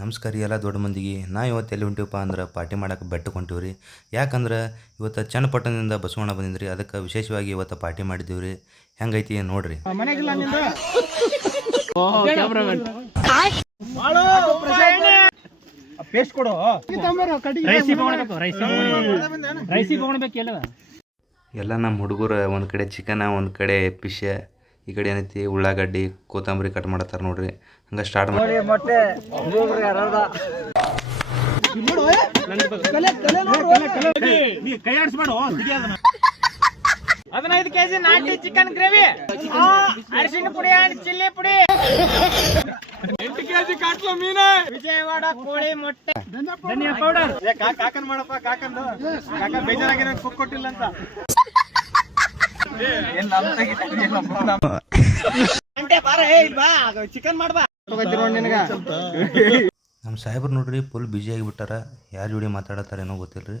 ನಮಸ್ಕಾರ ರೀ ಎಲ್ಲ ದೊಡ್ಡ ಮಂದಿಗೆ. ಇವತ್ತು ಎಲ್ಲಿ ಹೊಂಟಿವಪ್ಪ ಅಂದ್ರೆ ಪಾರ್ಟಿ ಮಾಡಕ್ಕೆ ಬೆಟ್ಟಕ್ಕೆ ಹೊಂಟೀವಿ ರೀ. ಯಾಕಂದ್ರೆ ಇವತ್ತು ಚನ್ನಪಟ್ಟಣದಿಂದ ಬಸವಣ್ಣ ಬಂದಿದ್ರಿ, ಅದಕ್ಕೆ ವಿಶೇಷವಾಗಿ ಇವತ್ತು ಪಾರ್ಟಿ ಮಾಡಿದ್ದೀವಿ ರೀ. ಹೆಂಗೈತಿ ನೋಡ್ರಿ. ಎಲ್ಲ ನಮ್ಮ ಹುಡುಗರು ಒಂದು ಕಡೆ ಚಿಕನ, ಒಂದು ಕಡೆ ಫಿಶ್, ಈ ಕಡೆ ಏನೈತಿ ಉಳ್ಳಾಗಡ್ಡಿ ಕೊತ್ತಂಬರಿ ಕಟ್ ಮಾಡತ್ತಾರ ನೋಡ್ರಿ. ಹಂಗೆ ಸ್ಟಾರ್ಟ್ ಮಾಡಿ ಹದಿನೈದು ಕೆಜಿ ನಾಟಿ ಚಿಕನ್ ಗ್ರೇವಿ, ಅರಿಶಿನ ಪುಡಿ ಅಂಡ್ ಚಿಲ್ಲಿ ಪುಡಿ, 8 ಕೆಜಿ ಕಾಟ್ಲ ಮೀನು, ವಿಜಯವಾಡ ಕೋಳಿ ಮೊಟ್ಟೆ, ಧನಿಯಾ ಪೌಡರ್. ಕಾಕನ್ ಮಾಡಪ್ಪ, ಕಾಕನ್ ಬೇಜಾರಾಗಿರೋ ಕುಕ್ ಕೊಟ್ಟಿಲ್ಲ ಅಂತ. ಚಿಕನ್ ಮಾಡ್ಬಾ ನಮ್ಮ ಸಾಹೇಬ್ರು ನೋಡ್ರಿ ಫುಲ್ ಬ್ಯುಸಿ ಆಗಿಬಿಟ್ಟಾರ. ಯಾರ ಜೋಡಿ ಮಾತಾಡತ್ತಾರೇನೋ ಗೊತ್ತಿಲ್ರಿ.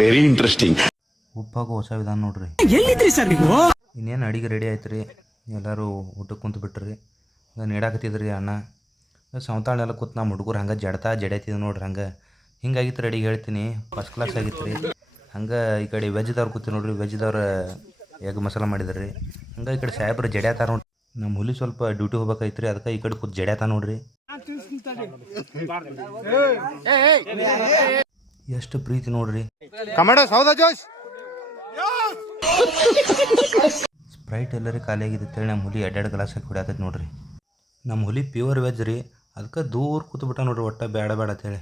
Very interesting. ಉಪ್ಪಾಗೋ ಹೊಸ ವಿಧಾನ ನೋಡ್ರಿ. ಇನ್ನೇನು ಅಡಿಗೆ ರೆಡಿ ಆಯ್ತು ರೀ. ಎಲ್ಲರೂ ಊಟಕ್ಕೆ ಕುಂತು ಬಿಟ್ರಿ. ನೀಡಾಕತ್ತಿದ್ರಿ ಅಣ್ಣ. ಸೌತಾಳೆಲ್ಲ ಕೂತ್ ನಮ್ಮ ಹುಡುಗರು ಹಂಗೆ ಜಡಾಯ್ತಿದ್ ನೋಡ್ರಿ. ಹಿಂಗಾಗಿತ್ತು ಅಡಿಗೆ ಹೇಳ್ತೀನಿ, ಫಸ್ಟ್ ಕ್ಲಾಸ್ ಆಗಿತ್ತು ರೀ. ಹಂಗೆ ಈ ಕಡೆ ವೆಜ್ದವ್ರು ಕೂತಿ ನೋಡ್ರಿ, ವೆಜ್ದವ್ರು ಎಗ್ ಮಸಾಲ ಮಾಡಿದ್ರಿ. ಹಂಗೆ ಈ ಕಡೆ ಸಾಹೇಬ್ರು ಜಡ್ಯಾತಾರ ನೋಡ್ರಿ. ನಮ್ಮ ಹುಲಿ ಸ್ವಲ್ಪ ಡ್ಯೂಟಿ ಹೋಗ್ಬೇಕಾಯ್ತು ರೀ, ಅದಕ್ಕೆ ಈ ಕಡೆ ಕೂತ್ ಜಡ್ಯಾತ ನೋಡ್ರಿ. ಎಷ್ಟು ಪ್ರೀತಿ ನೋಡ್ರಿ. ಸ್ಪ್ರೈಟ್ ಎಲ್ಲರಿ ಖಾಲಿ ಆಗಿದೆ ಅಂತೇಳಿ ನಮ್ಮ ಹುಲಿ 2 ಗ್ಲಾಸ್ ಹಾಕಿ ಕುಡಿಯತೈತಿ ನೋಡ್ರಿ. ನಮ್ಮ ಹುಲಿ ಪ್ಯೂರ್ ವೆಜ್ ರೀ, ಅದಕ್ಕೆ ದೂರ ಕೂತ್ಬಿಟ್ಟ ನೋಡ್ರಿ. ಒಟ್ಟ ಬೇಡ ಅಂತೇಳಿ